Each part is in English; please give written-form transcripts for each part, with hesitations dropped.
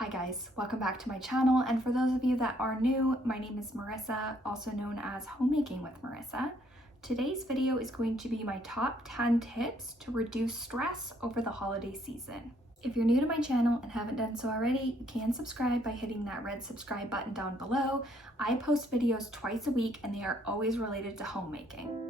Hi guys, welcome back to my channel, and for those of you that are new, my name is Marissa, also known as Homemaking with Marissa. Today's video is going to be my top 10 tips to reduce stress over the holiday season. If you're new to my channel and haven't done so already, you can subscribe by hitting that red subscribe button down below. I post videos twice a week and they are always related to homemaking.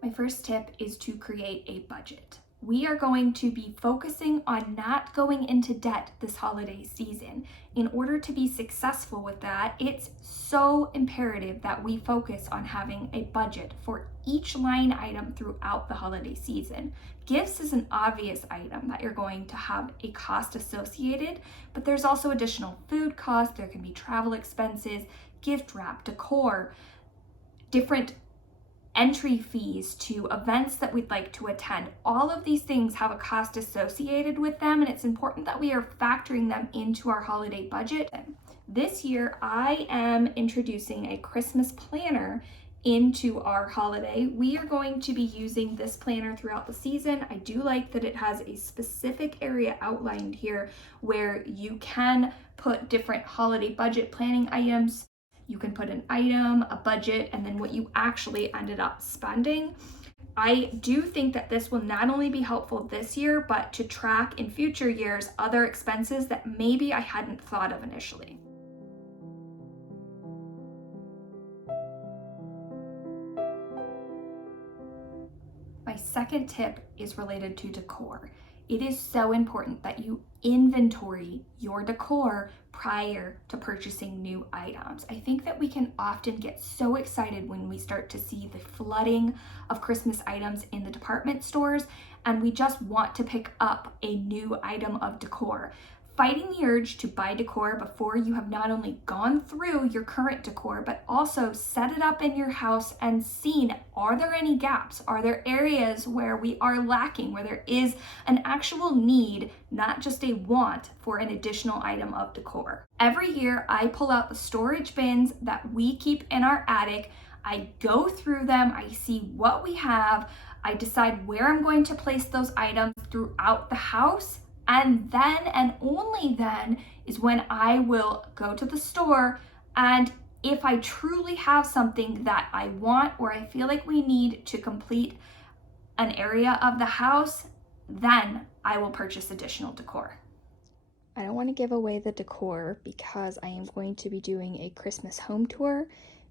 My first tip is to create a budget. We are going to be focusing on not going into debt this holiday season. In order to be successful with that, it's so imperative that we focus on having a budget for each line item throughout the holiday season. Gifts is an obvious item that you're going to have a cost associated, but there's also additional food costs, there can be travel expenses, gift wrap, decor, different entry fees to events that we'd like to attend. All of these things have a cost associated with them, and it's important that we are factoring them into our holiday budget. This year, I am introducing a Christmas planner into our holiday. We are going to be using this planner throughout the season. I do like that it has a specific area outlined here where you can put different holiday budget planning items. You can put an item, a budget, and then what you actually ended up spending. I do think that this will not only be helpful this year, but to track in future years other expenses that maybe I hadn't thought of initially. My second tip is related to decor. It is so important that you inventory your decor prior to purchasing new items. I think that we can often get so excited when we start to see the flooding of Christmas items in the department stores, and we just want to pick up a new item of decor. Fighting the urge to buy decor before you have not only gone through your current decor, but also set it up in your house and seen, are there any gaps? Are there areas where we are lacking, where there is an actual need, not just a want for an additional item of decor? Every year I pull out the storage bins that we keep in our attic. I go through them, I see what we have, I decide where I'm going to place those items throughout the house. And then and only then is when I will go to the store, and if I truly have something that I want or I feel like we need to complete an area of the house, then I will purchase additional decor. I don't want to give away the decor because I am going to be doing a Christmas home tour,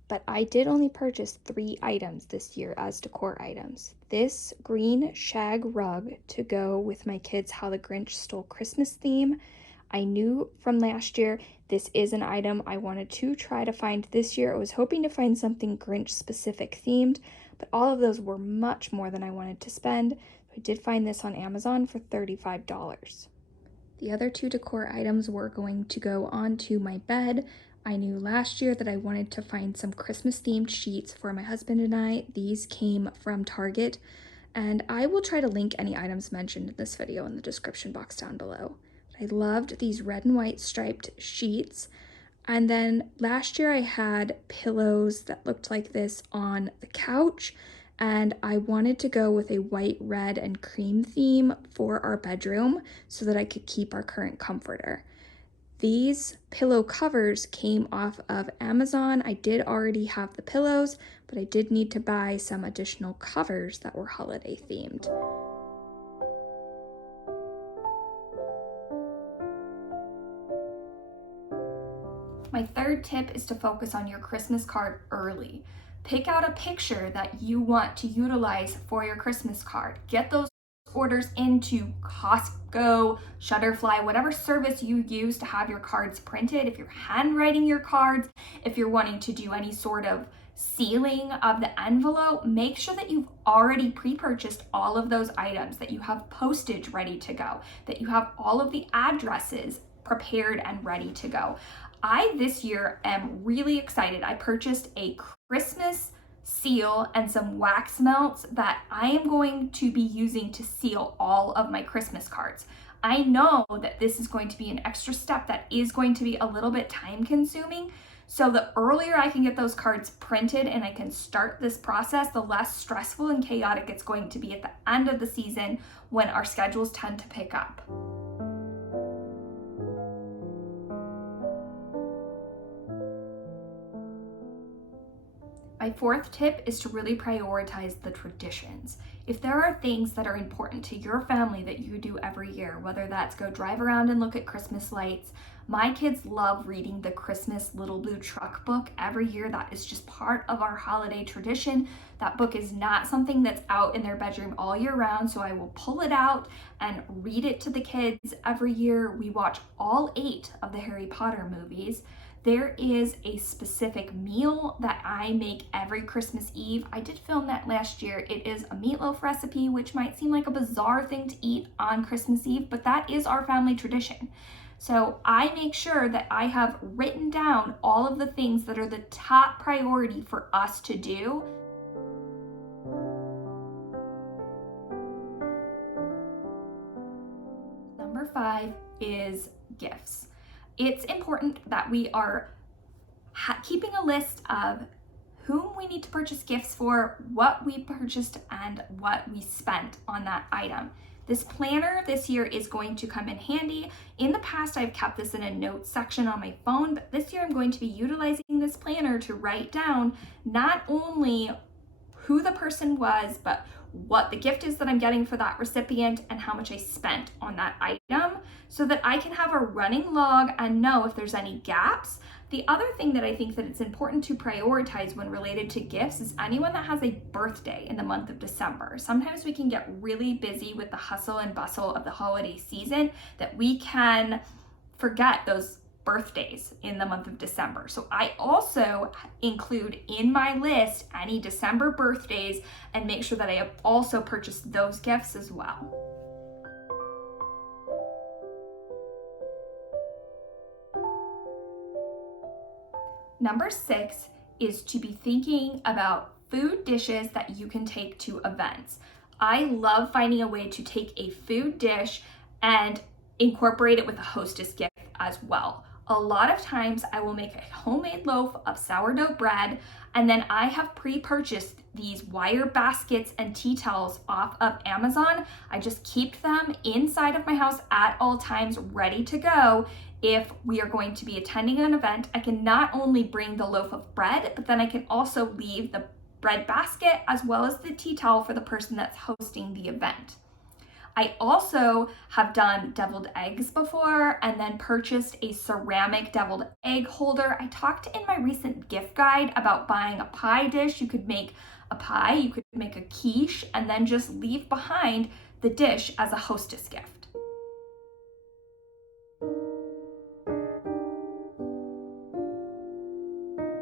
but I did only purchase 3 items this year as decor items. This green shag rug to go with my kids' How the Grinch Stole Christmas theme. I knew from last year this is an item I wanted to try to find this year. I was hoping to find something Grinch specific themed, but all of those were much more than I wanted to spend. I did find this on Amazon for $35. The other 2 decor items were going to go onto my bed. I knew last year that I wanted to find some Christmas themed sheets for my husband and I. These came from Target, and I will try to link any items mentioned in this video in the description box down below. I loved these red and white striped sheets. And then last year I had pillows that looked like this on the couch, and I wanted to go with a white, red, and cream theme for our bedroom so that I could keep our current comforter. These pillow covers came off of Amazon. I did already have the pillows, but I did need to buy some additional covers that were holiday themed. My third tip is to focus on your Christmas card early. Pick out a picture that you want to utilize for your Christmas card. Get those orders into Costco, Shutterfly, whatever service you use to have your cards printed. If you're handwriting your cards, if you're wanting to do any sort of sealing of the envelope, make sure that you've already pre-purchased all of those items, that you have postage ready to go, that you have all of the addresses prepared and ready to go. I this year am really excited. I purchased a Christmas seal and some wax melts that I am going to be using to seal all of my Christmas cards. I know that this is going to be an extra step that is going to be a little bit time consuming. So the earlier I can get those cards printed and I can start this process, the less stressful and chaotic it's going to be at the end of the season when our schedules tend to pick up. My fourth tip is to really prioritize the traditions. If there are things that are important to your family that you do every year, whether that's go drive around and look at Christmas lights. My kids love reading the Christmas Little Blue Truck book every year. That is just part of our holiday tradition. That book is not something that's out in their bedroom all year round, so I will pull it out and read it to the kids every year. We watch all 8 of the Harry Potter movies. There is a specific meal that I make every Christmas Eve. I did film that last year. It is a meatloaf recipe, which might seem like a bizarre thing to eat on Christmas Eve, but that is our family tradition. So I make sure that I have written down all of the things that are the top priority for us to do. Number 5 is gifts. It's important that we are keeping a list of whom we need to purchase gifts for, what we purchased, and what we spent on that item. This planner this year is going to come in handy. In the past, I've kept this in a notes section on my phone, but this year I'm going to be utilizing this planner to write down not only who the person was, but what the gift is that I'm getting for that recipient and how much I spent on that item so that I can have a running log and know if there's any gaps. The other thing that I think that it's important to prioritize when related to gifts is anyone that has a birthday in the month of December. Sometimes we can get really busy with the hustle and bustle of the holiday season that we can forget those birthdays in the month of December. So I also include in my list any December birthdays and make sure that I have also purchased those gifts as well. Number 6 is to be thinking about food dishes that you can take to events. I love finding a way to take a food dish and incorporate it with a hostess gift as well. A lot of times I will make a homemade loaf of sourdough bread, and then I have pre-purchased these wire baskets and tea towels off of Amazon. I just keep them inside of my house at all times, ready to go. If we are going to be attending an event, I can not only bring the loaf of bread, but then I can also leave the bread basket as well as the tea towel for the person that's hosting the event. I also have done deviled eggs before and then purchased a ceramic deviled egg holder. I talked in my recent gift guide about buying a pie dish. You could make a pie, you could make a quiche, and then just leave behind the dish as a hostess gift.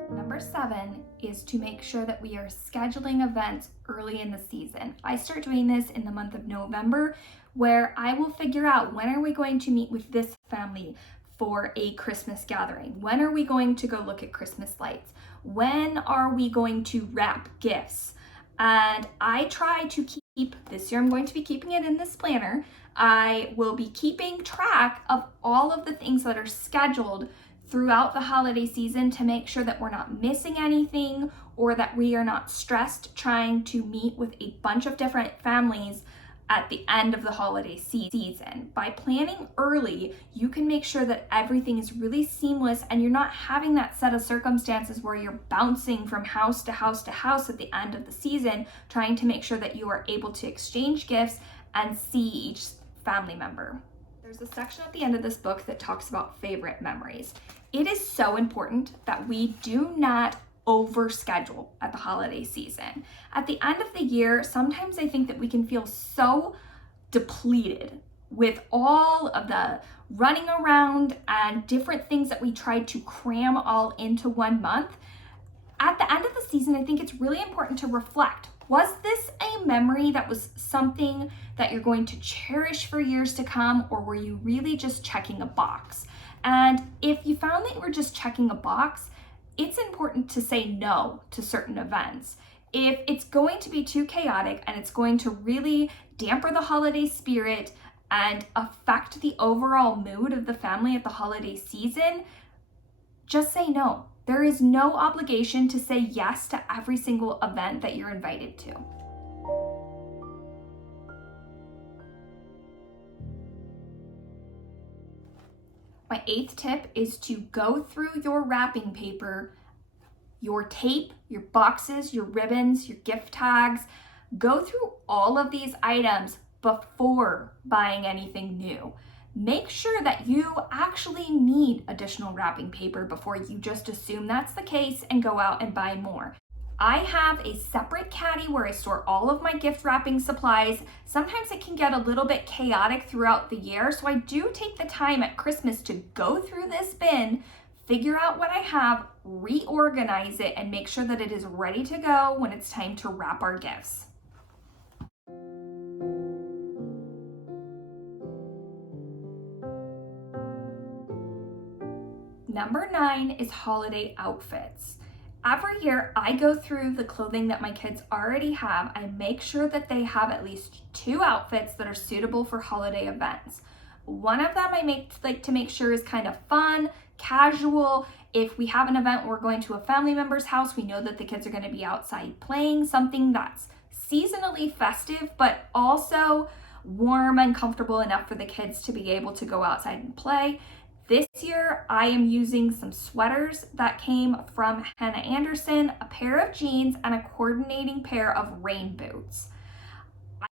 Number 7 is to make sure that we are scheduling events early in the season. I start doing this in the month of November, where I will figure out when are we going to meet with this family for a Christmas gathering? When are we going to go look at Christmas lights? When are we going to wrap gifts? And I try to keep, this year I'm going to be keeping it in this planner. I will be keeping track of all of the things that are scheduled throughout the holiday season to make sure that we're not missing anything or that we are not stressed trying to meet with a bunch of different families at the end of the holiday season. By planning early, you can make sure that everything is really seamless and you're not having that set of circumstances where you're bouncing from house to house to house at the end of the season, trying to make sure that you are able to exchange gifts and see each family member. There's a section at the end of this book that talks about favorite memories. It is so important that we do not overschedule at the holiday season. At the end of the year, sometimes I think that we can feel so depleted with all of the running around and different things that we tried to cram all into one month. At the end of the season, I think it's really important to reflect. Was this a memory that was something that you're going to cherish for years to come, or were you really just checking a box? And if you found that you were just checking a box, it's important to say no to certain events. If it's going to be too chaotic and it's going to really damper the holiday spirit and affect the overall mood of the family at the holiday season, just say no. There is no obligation to say yes to every single event that you're invited to. My 8th tip is to go through your wrapping paper, your tape, your boxes, your ribbons, your gift tags. Go through all of these items before buying anything new. Make sure that you actually need additional wrapping paper before you just assume that's the case and go out and buy more. I have a separate caddy where I store all of my gift wrapping supplies. Sometimes it can get a little bit chaotic throughout the year, so I do take the time at Christmas to go through this bin, figure out what I have, reorganize it, and make sure that it is ready to go when it's time to wrap our gifts. Number 9 is holiday outfits. Every year I go through the clothing that my kids already have. I make sure that they have at least 2 outfits that are suitable for holiday events. One of them I like to make sure is kind of fun, casual. If we have an event where we're going to a family member's house, we know that the kids are going to be outside playing, something that's seasonally festive, but also warm and comfortable enough for the kids to be able to go outside and play. This year, I am using some sweaters that came from Hannah Anderson, a pair of jeans, and a coordinating pair of rain boots.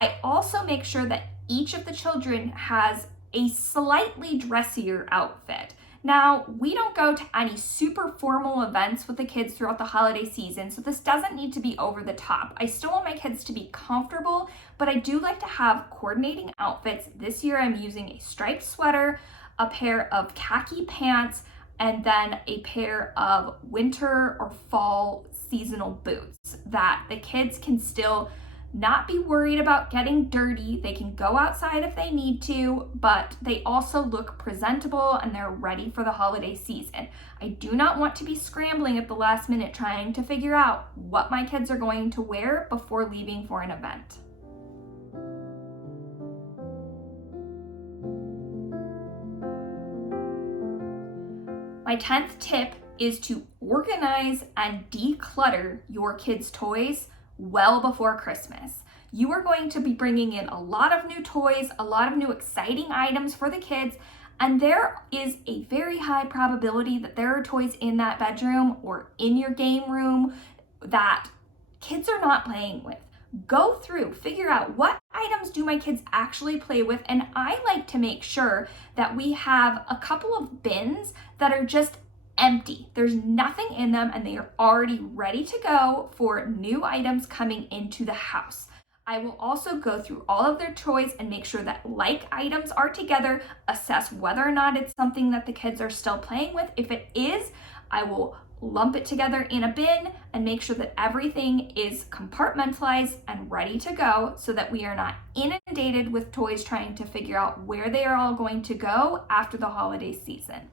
I also make sure that each of the children has a slightly dressier outfit. Now, we don't go to any super formal events with the kids throughout the holiday season, so this doesn't need to be over the top. I still want my kids to be comfortable, but I do like to have coordinating outfits. This year, I'm using a striped sweater, a pair of khaki pants, and then a pair of winter or fall seasonal boots that the kids can still not be worried about getting dirty. They can go outside if they need to, but they also look presentable and they're ready for the holiday season. I do not want to be scrambling at the last minute trying to figure out what my kids are going to wear before leaving for an event. My 10th tip is to organize and declutter your kids' toys well before Christmas. You are going to be bringing in a lot of new toys, a lot of new exciting items for the kids, and there is a very high probability that there are toys in that bedroom or in your game room that kids are not playing with. Go through, figure out what items do my kids actually play with, and I like to make sure that we have a couple of bins that are just empty. There's nothing in them and they are already ready to go for new items coming into the house. I will also go through all of their toys and make sure that like items are together, assess whether or not it's something that the kids are still playing with. If it is, I will lump it together in a bin and make sure that everything is compartmentalized and ready to go so that we are not inundated with toys trying to figure out where they are all going to go after the holiday season.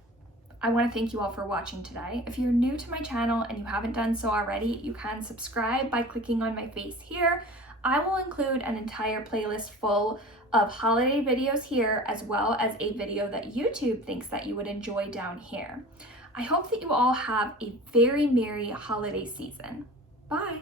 I want to thank you all for watching today. If you're new to my channel and you haven't done so already, you can subscribe by clicking on my face here. I will include an entire playlist full of holiday videos here, as well as a video that YouTube thinks that you would enjoy down here. I hope that you all have a very merry holiday season. Bye.